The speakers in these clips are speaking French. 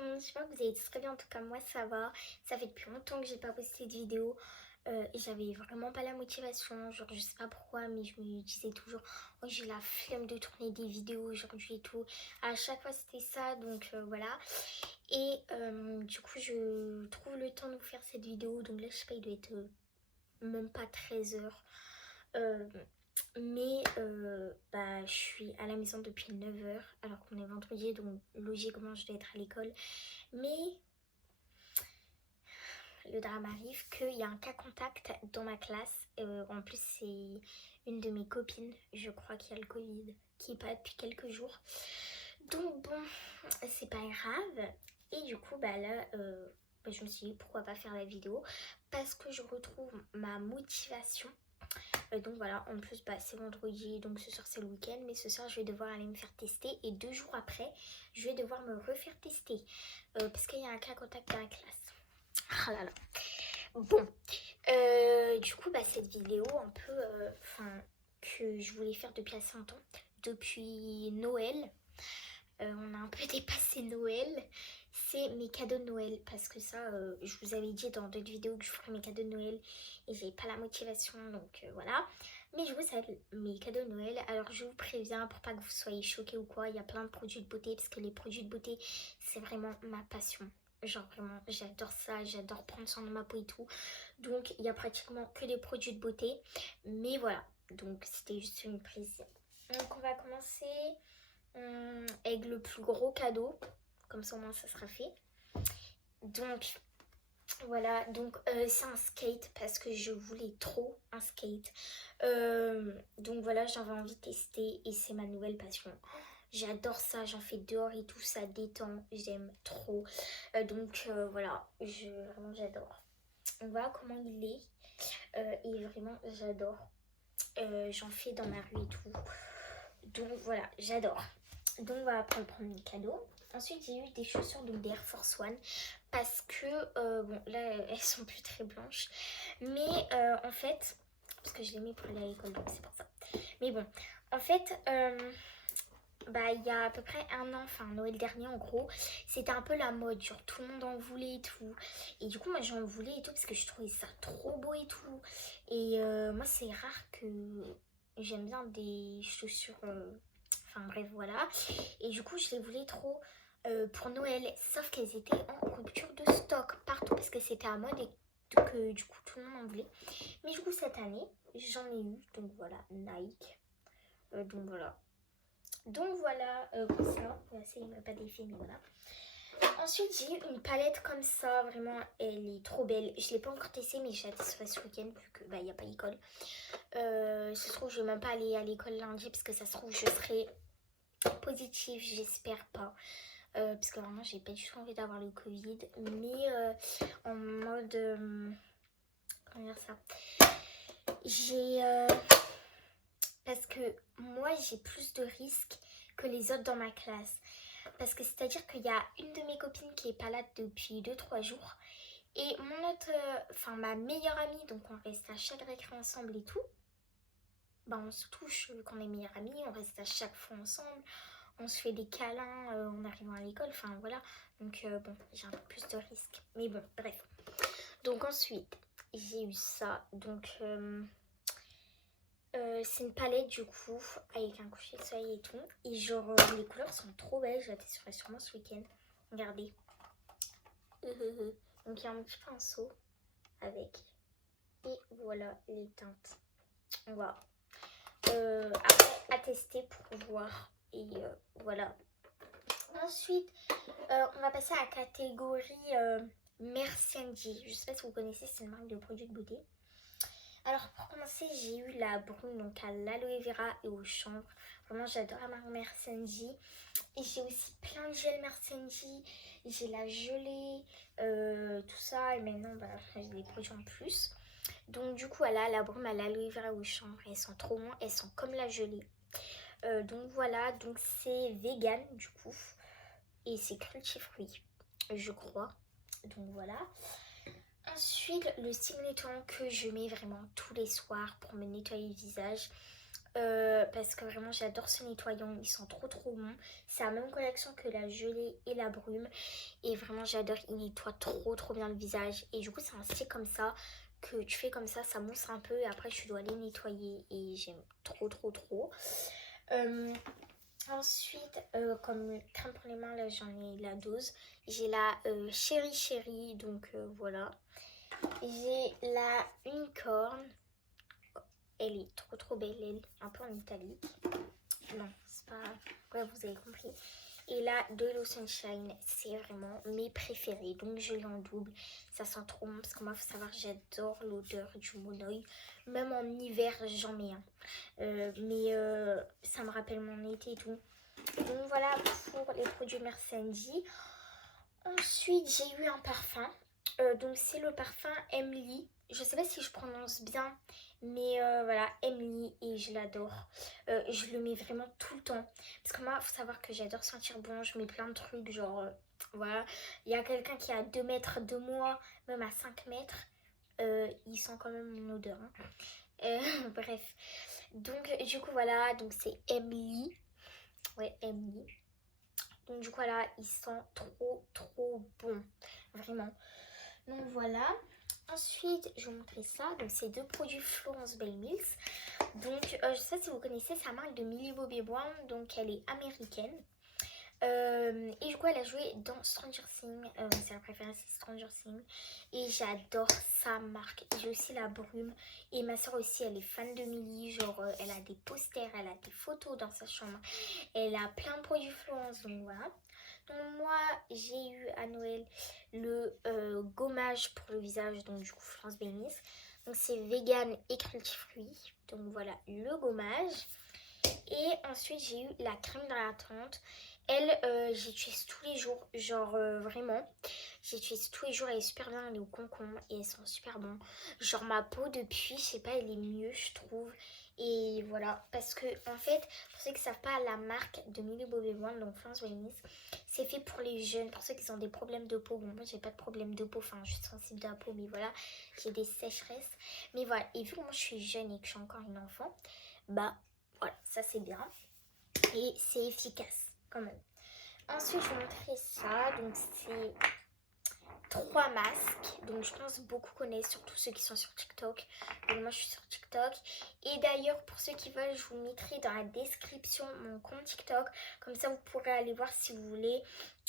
tout le monde, j'espère que vous allez très bien, en tout cas moi ça va. Ça fait depuis longtemps que j'ai pas posté de vidéo et j'avais vraiment pas la motivation, genre je sais pas pourquoi mais je me disais toujours oh j'ai la flemme de tourner des vidéos aujourd'hui et tout. À chaque fois c'était ça donc voilà. Et du coup je trouve le temps de vous faire cette vidéo, donc là je sais pas il doit être même pas 13 heures. Mais bah, je suis à la maison depuis 9 heures alors qu'on est vendredi, donc logiquement je dois être à l'école. Mais le drame arrive qu'il y a un cas contact dans ma classe. En plus c'est une de mes copines, je crois, qui a le Covid, qui est pas depuis quelques jours. Donc bon, c'est pas grave. Et du coup bah là bah, je me suis dit pourquoi pas faire la vidéo, parce que je retrouve ma motivation. Donc voilà, en plus bah, c'est vendredi, donc ce soir c'est le week-end, mais ce soir je vais devoir aller me faire tester et 2 jours après je vais devoir me refaire tester parce qu'il y a un cas contact dans la classe. Ah là là. Bon, du coup bah, cette vidéo un peu que je voulais faire depuis assez longtemps, depuis Noël. On a un peu dépassé Noël. C'est mes cadeaux de Noël, parce que ça je vous avais dit dans d'autres vidéos que je ferais mes cadeaux de Noël et j'avais pas la motivation, donc voilà. Mais du coup ça va être mes cadeaux de Noël. Alors je vous préviens pour pas que vous soyez choqués ou quoi, il y a plein de produits de beauté parce que les produits de beauté c'est vraiment ma passion. Genre vraiment j'adore ça, j'adore prendre soin de ma peau et tout. Donc il y a pratiquement que des produits de beauté. Mais voilà, donc c'était juste une prise. Donc on va commencer avec le plus gros cadeau, comme ça au moins ça sera fait. Donc voilà, donc c'est un skate parce que je voulais trop un skate. Donc voilà, j'avais envie de tester et c'est ma nouvelle passion. J'adore ça, j'en fais dehors et tout, ça détend, j'aime trop. Donc voilà, vraiment j'adore. On voit comment il est et vraiment j'adore. J'en fais dans ma rue et tout. Donc voilà, j'adore. Donc voilà pour le premier cadeau. Ensuite j'ai eu des chaussures, donc des Air Force One, parce que bon là elles sont plus très blanches, mais en fait parce que je les mets pour aller à l'école, donc c'est pour ça. Mais bon, en fait bah il y a à peu près un an, enfin Noël dernier en gros, c'était un peu la mode, genre tout le monde en voulait et tout. Et du coup moi j'en voulais et tout parce que je trouvais ça trop beau et tout. Et moi c'est rare que j'aime bien des chaussures, enfin bref voilà. Et du coup je les voulais trop pour Noël, sauf qu'elles étaient en rupture de stock partout parce que c'était à mode et que du coup tout le monde en voulait. Mais du coup cette année j'en ai eu, donc voilà, Nike. Donc voilà. Donc voilà pour ça. Ça il m'a pas défait, mais voilà. Ensuite j'ai eu une palette comme ça, vraiment elle est trop belle. Je l'ai pas encore testée mais j'ai hâte ce week-end vu que bah il n'y a pas l'école. Ça se trouve je vais même pas aller à l'école lundi parce que ça se trouve je serai positive, j'espère pas. Parce que vraiment j'ai pas du tout envie d'avoir le Covid. Mais en mode comment dire ça, j'ai parce que moi j'ai plus de risques que les autres dans ma classe. Parce que c'est-à-dire qu'il y a une de mes copines qui est pas là depuis 2-3 jours. Et mon autre, enfin ma meilleure amie, donc on reste à chaque récré ensemble et tout. Bah on se touche quand on est meilleure amie, on reste à chaque fois ensemble. On se fait des câlins en arrivant à l'école, enfin voilà. Donc bon, j'ai un peu plus de risques. Mais bon, bref. Donc ensuite, j'ai eu ça. Donc c'est une palette du coup, avec un coucher de soleil et tout. Et genre, les couleurs sont trop belles. Je la testerai sûrement ce week-end. Regardez. Donc il y a un petit pinceau avec. Et voilà les teintes. Voilà. Après, à tester pour voir. Et voilà. Ensuite, on va passer à la catégorie Mercendi. Je sais pas si vous connaissez, c'est une marque de produits de beauté. Alors pour commencer, j'ai eu la brune, donc à l'aloe vera et au chanvre. Vraiment j'adore la marque Mercendi. Et j'ai aussi plein de gels Mercendi. J'ai la gelée, tout ça. Et maintenant bah, j'ai des produits en plus. Donc du coup voilà, la brume à l'aloe vera et au chanvre. Elles sont trop bonnes, elles sont comme la gelée. Donc voilà, donc c'est vegan du coup. Et c'est cruelty-free, je crois. Donc voilà. Ensuite, le style nettoyant que je mets vraiment tous les soirs pour me nettoyer le visage. parce que vraiment j'adore ce nettoyant, ils sont trop bons. C'est la même collection que la gelée et la brume et vraiment j'adore, il nettoie trop bien le visage et du coup c'est un stick comme ça que tu fais comme ça mousse un peu et après tu dois les nettoyer et j'aime trop. Euh, Ensuite, comme crème pour les mains, là j'en ai la dose. J'ai la Chéri, donc voilà. J'ai la Unicorn. Elle est trop belle, elle, un peu en italique. Non, c'est pas... Ouais, vous avez compris. Et là, de Hello Sunshine, c'est vraiment mes préférés. Donc je l'ai en double. Ça sent trop bon parce que moi, il faut savoir, j'adore l'odeur du Monoï. Même en hiver, j'en mets un. Mais ça me rappelle mon été et tout. Donc voilà pour les produits Mercendi. Ensuite, j'ai eu un parfum. Donc c'est le parfum Emily. Je sais pas si je prononce bien, mais voilà, Emily et je l'adore. Je le mets vraiment tout le temps. Parce que moi, il faut savoir que j'adore sentir bon. Je mets plein de trucs, genre, voilà. Il y a quelqu'un qui est à 2 mètres de moi, même à 5 mètres. Il sent quand même mon odeur. Hein. Bref. Donc, du coup, voilà. Donc, c'est Emily. Ouais, Emily. Donc, du coup, voilà, il sent trop bon. Vraiment. Donc voilà. Ensuite, je vais vous montrer ça. Donc, c'est deux produits Florence Bay Mills. Donc, je sais pas si vous connaissez sa marque de Millie Bobby Brown. Donc, elle est américaine. Et du coup, elle a joué dans Stranger Things. C'est la préférée, c'est Stranger Things. Et j'adore sa marque. J'ai aussi la brume. Et ma soeur aussi, elle est fan de Millie. Genre, elle a des posters, elle a des photos dans sa chambre. Elle a plein de produits Florence. Donc voilà. Donc moi, j'ai eu à Noël le gommage pour le visage. Donc du coup, Florence Bénis. Donc c'est vegan et cruelty-free. Donc voilà, le gommage. Et ensuite, j'ai eu la crème hydratante. Elle, j'utilise tous les jours, genre vraiment, j'utilise tous les jours, elle est super bien, elle est au concombre et elles sont super bon. Genre ma peau depuis, je sais pas, elle est mieux, je trouve. Et voilà, parce que en fait, pour ceux qui ne savent pas, la marque de Millie Bobby Brown, donc Florence Wellness, c'est fait pour les jeunes, pour ceux qui ont des problèmes de peau. Bon, moi j'ai pas de problème de peau, enfin je suis sensible de la peau, mais voilà, j'ai des sécheresses. Mais voilà, et vu que moi je suis jeune et que je suis encore une enfant, bah voilà, ça c'est bien. Et c'est efficace quand même. Ensuite, je vais vous montrer ça. Donc, c'est 3 masques. Donc, je pense beaucoup connaissent, surtout ceux qui sont sur TikTok. Donc, moi, je suis sur TikTok. Et d'ailleurs, pour ceux qui veulent, je vous mettrai dans la description mon compte TikTok. Comme ça, vous pourrez aller voir si vous voulez.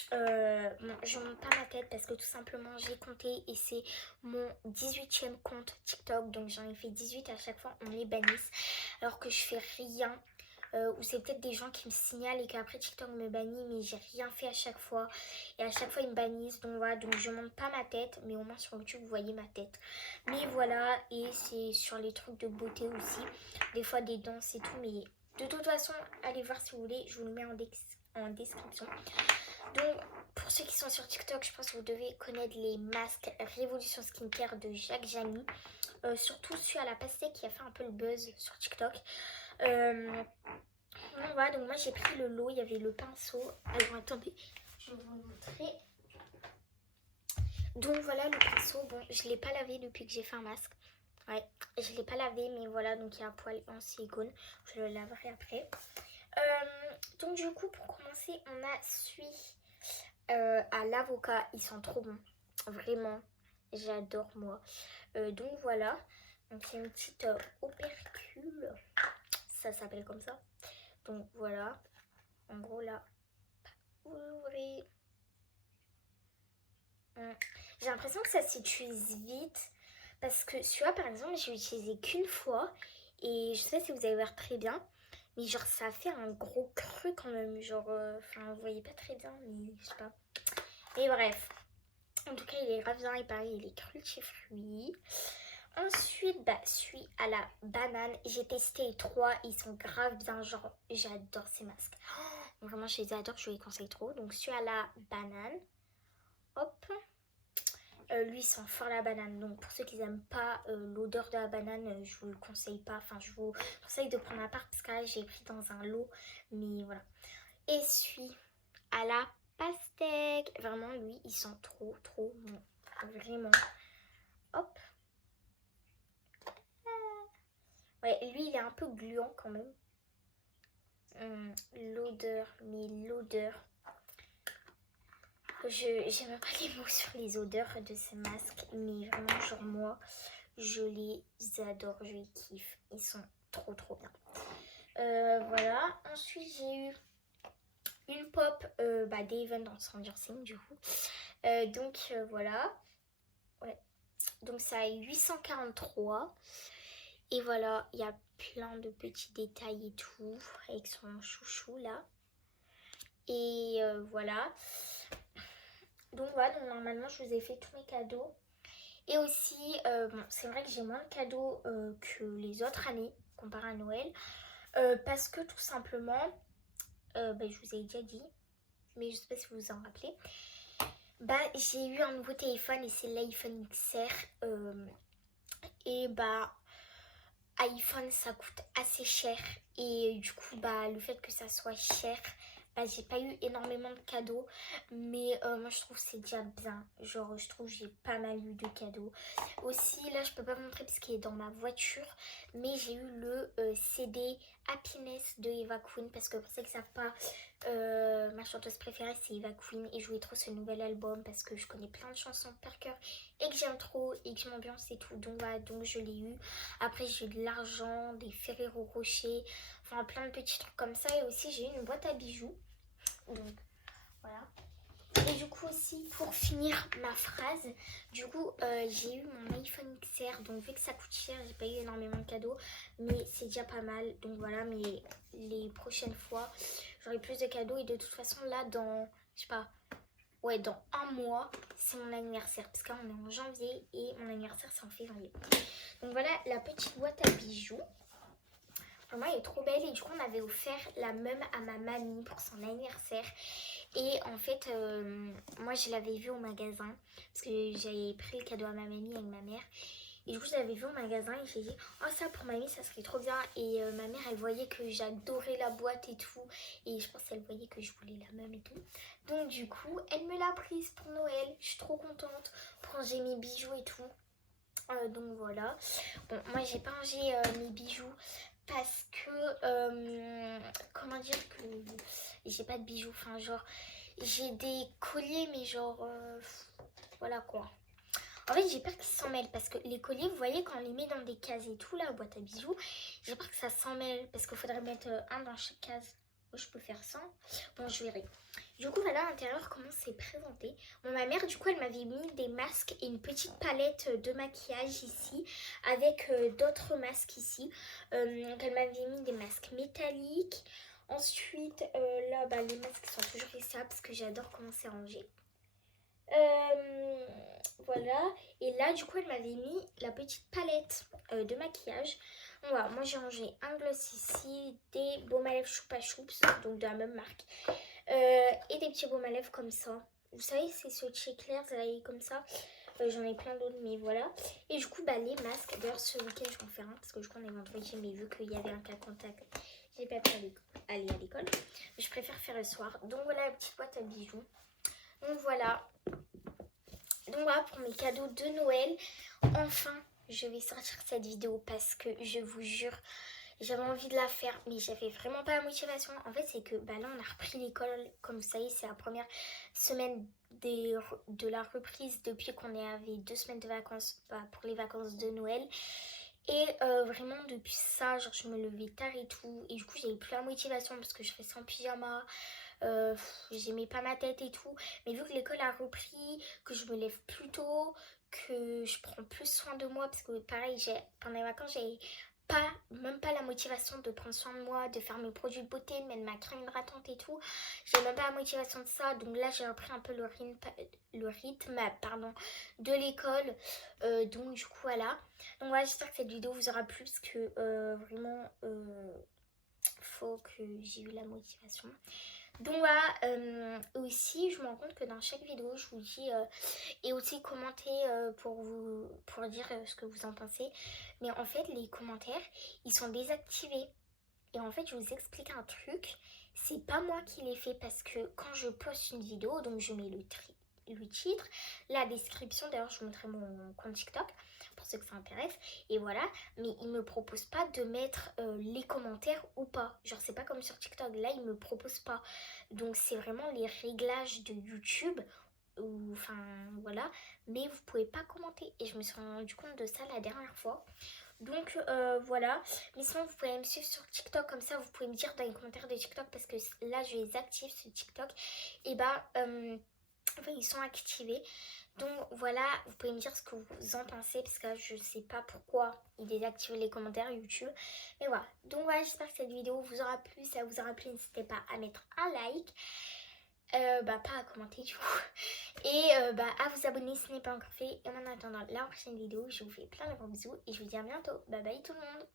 Bon, je ne monte pas ma tête parce que tout simplement, j'ai compté et c'est mon 18e compte TikTok. Donc, j'en ai fait 18 à chaque fois. On les bannisse alors que je fais rien. Ou c'est peut-être des gens qui me signalent et qu'après TikTok me bannit, mais j'ai rien fait à chaque fois et à chaque fois ils me bannissent. Donc voilà, donc je monte pas ma tête, mais au moins sur YouTube vous voyez ma tête. Mais voilà, et c'est sur les trucs de beauté aussi, des fois des danses et tout, mais de toute façon allez voir si vous voulez, je vous le mets en description. Donc pour ceux qui sont sur TikTok, je pense que vous devez connaître les masques Révolution Skincare de Jacques Jamy. Surtout celui à la pastèque qui a fait un peu le buzz sur TikTok. Voilà, donc moi j'ai pris le lot, il y avait le pinceau. Alors attendez, je vais vous montrer. Donc voilà le pinceau, bon je ne l'ai pas lavé depuis que j'ai fait un masque. Ouais, je ne l'ai pas lavé, mais voilà, donc il y a un poil en silicone. Je le laverai après. Donc du coup, pour commencer, on a celui à l'avocat. Ils sont trop bons, vraiment. J'adore moi. Donc voilà, donc c'est une petite opercule. Ça s'appelle comme ça. Donc voilà, en gros là, vous ouvrez. J'ai l'impression que ça s'utilise vite parce que celui-là par exemple j'ai utilisé qu'une fois et je sais si vous allez voir très bien, mais genre ça fait un gros creux quand même, genre enfin vous voyez pas très bien, mais je sais pas. Mais bref, en tout cas il est grave bien et pareil il est cruelty-free. Ensuite, bah, celui à la banane. J'ai testé les 3. Ils sont grave bien. Genre, j'adore ces masques. Oh, vraiment, je les adore. Je les conseille trop. Donc, celui à la banane. Hop. Lui, sent fort la banane. Donc, pour ceux qui n'aiment pas l'odeur de la banane, je vous le conseille pas. Enfin, je vous conseille de prendre à part parce que là, j'ai pris dans un lot. Mais voilà. Et celui à la pastèque. Vraiment, lui, il sent trop bon. Vraiment. Hop. Ouais, lui il est un peu gluant quand même. L'odeur, mais l'odeur. J'ai même pas les mots sur les odeurs de ces masques, mais vraiment, genre moi, je les adore, je les kiffe. Ils sont trop trop bien. Voilà. Ensuite, j'ai eu une pop d'Even dans Stranger Things du coup. Voilà. Ouais. Donc ça a 843. Et voilà, il y a plein de petits détails et tout avec son chouchou là. Et voilà. Donc voilà, donc normalement je vous ai fait tous mes cadeaux. Et aussi, bon, c'est vrai que j'ai moins de cadeaux que les autres années comparé à Noël. Parce que tout simplement, je vous ai déjà dit, mais je sais pas si vous vous en rappelez. J'ai eu un nouveau téléphone et c'est l'iPhone XR. Et iPhone ça coûte assez cher. Et du coup, le fait que ça soit cher, j'ai pas eu énormément de cadeaux, mais moi je trouve que c'est déjà bien. Genre, je trouve que j'ai pas mal eu de cadeaux. Aussi, là, je peux pas vous montrer parce qu'il est dans ma voiture, mais j'ai eu le CD Happiness de Eva Queen parce que pour ceux qui savent pas, ma chanteuse préférée c'est Eva Queen et je voulais trop ce nouvel album parce que je connais plein de chansons par cœur et que j'aime trop et que je m'ambiance et tout. Donc voilà, donc je l'ai eu. Après, j'ai eu de l'argent, des Ferrero Rocher, enfin plein de petits trucs comme ça. Et aussi, j'ai eu une boîte à bijoux. Donc voilà. Et du coup aussi, pour finir ma phrase, du coup, j'ai eu mon iPhone XR. Donc vu que ça coûte cher, j'ai pas eu énormément de cadeaux. Mais c'est déjà pas mal. Donc voilà, mais les prochaines fois, j'aurai plus de cadeaux. Et de toute façon, là, dans, je sais pas, ouais, dans un mois, c'est mon anniversaire. Parce qu'on est en janvier et mon anniversaire, c'est en février. Donc voilà la petite boîte à bijoux. Vraiment, elle est trop belle. Et du coup, on avait offert la même à ma mamie pour son anniversaire. Et en fait, moi, je l'avais vue au magasin. Parce que j'avais pris le cadeau à ma mamie avec ma mère. Et du coup, je l'avais vue au magasin et j'ai dit, oh, ça pour mamie, ça serait trop bien. Et ma mère, elle voyait que j'adorais la boîte et tout. Et je pense qu'elle voyait que je voulais la même et tout. Donc, du coup, elle me l'a prise pour Noël. Je suis trop contente pour ranger mes bijoux et tout. Donc voilà. Bon, moi j'ai pas rangé mes bijoux parce que comment dire que j'ai pas de bijoux. Enfin genre j'ai des colliers mais genre voilà quoi. En fait j'ai peur qu'ils s'en mêlent parce que les colliers vous voyez quand on les met dans des cases et tout la boîte à bijoux, j'ai peur que ça s'en mêle parce qu'il faudrait mettre un dans chaque case. Moi je peux faire ça. Bon je verrai. Du coup, voilà à l'intérieur comment c'est présenté. Bon, ma mère, du coup, elle m'avait mis des masques et une petite palette de maquillage ici, avec d'autres masques ici. Donc, elle m'avait mis des masques métalliques. Ensuite, là, les masques sont toujours ici parce que j'adore comment c'est rangé. Voilà. Et là, du coup, elle m'avait mis la petite palette de maquillage. Donc, voilà, moi, j'ai rangé un gloss ici, des baumes à lèvres Choupa Choups, donc de la même marque. Et des petits baumes à lèvres comme ça. Vous savez, c'est ce éclair, comme ça. J'en ai plein d'autres, mais voilà. Et du coup, les masques. D'ailleurs, ce week-end, je vais en faire un parce que je crois qu'on est vendredi, mais vu qu'il y avait un cas contact, j'ai pas pu aller à l'école. Mais je préfère faire le soir. Donc voilà la petite boîte à bijoux. Donc voilà. Donc voilà pour mes cadeaux de Noël. Enfin, je vais sortir cette vidéo parce que je vous jure, j'avais envie de la faire, mais j'avais vraiment pas la motivation. En fait, c'est que là, on a repris l'école. Comme vous savez, c'est la première semaine de la reprise depuis qu'on avait 2 semaines de vacances pour les vacances de Noël. Et vraiment, depuis ça, genre, je me levais tard et tout. Et du coup, j'avais plus la motivation parce que je restais en pyjama. J'aimais pas ma tête et tout. Mais vu que l'école a repris, que je me lève plus tôt, que je prends plus soin de moi, parce que pareil, pendant les vacances, j'avais même pas la motivation de prendre soin de moi, de faire mes produits de beauté, de mettre ma crème hydratante et tout. J'ai même pas la motivation de ça. Donc là, j'ai repris un peu le rythme de l'école. Donc du coup, voilà. Donc voilà, j'espère que cette vidéo vous aura plu parce que vraiment, faut que j'ai eu la motivation. Donc voilà, aussi je me rends compte que dans chaque vidéo je vous dis et aussi commentez pour dire ce que vous en pensez. Mais en fait les commentaires ils sont désactivés. Et en fait je vous explique un truc, c'est pas moi qui l'ai fait parce que quand je poste une vidéo, donc je mets le titre, la description. D'ailleurs, je vous montrerai mon compte TikTok pour ceux que ça intéresse. Et voilà, mais il me propose pas de mettre les commentaires ou pas. Genre, c'est pas comme sur TikTok. Là, il me propose pas. Donc, c'est vraiment les réglages de YouTube. Ou, enfin, voilà. Mais vous pouvez pas commenter. Et je me suis rendu compte de ça la dernière fois. Donc voilà, mais sinon vous pouvez me suivre sur TikTok, comme ça vous pouvez me dire dans les commentaires de TikTok, parce que là je les active sur TikTok, et bah enfin, ils sont activés. Donc voilà, vous pouvez me dire ce que vous en pensez, parce que je sais pas pourquoi il désactive les commentaires YouTube. Mais voilà, donc voilà, j'espère que cette vidéo vous aura plu. Si ça vous aura plu, n'hésitez pas à mettre un like. Pas à commenter du coup, et à vous abonner si ce n'est pas encore fait. Et en attendant la prochaine vidéo, je vous fais plein de gros bisous et je vous dis à bientôt. Bye bye tout le monde.